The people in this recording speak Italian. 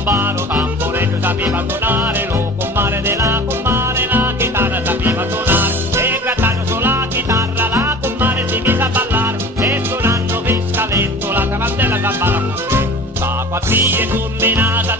bombaro, tambureggio sapeva suonare, lo comare della comare, la chitarra sapeva suonare, e grattando sulla chitarra, la comare si mise a ballare, e suonando fiscaletto, la tarantella s'abballa con sé. Da quattro figlie su menata,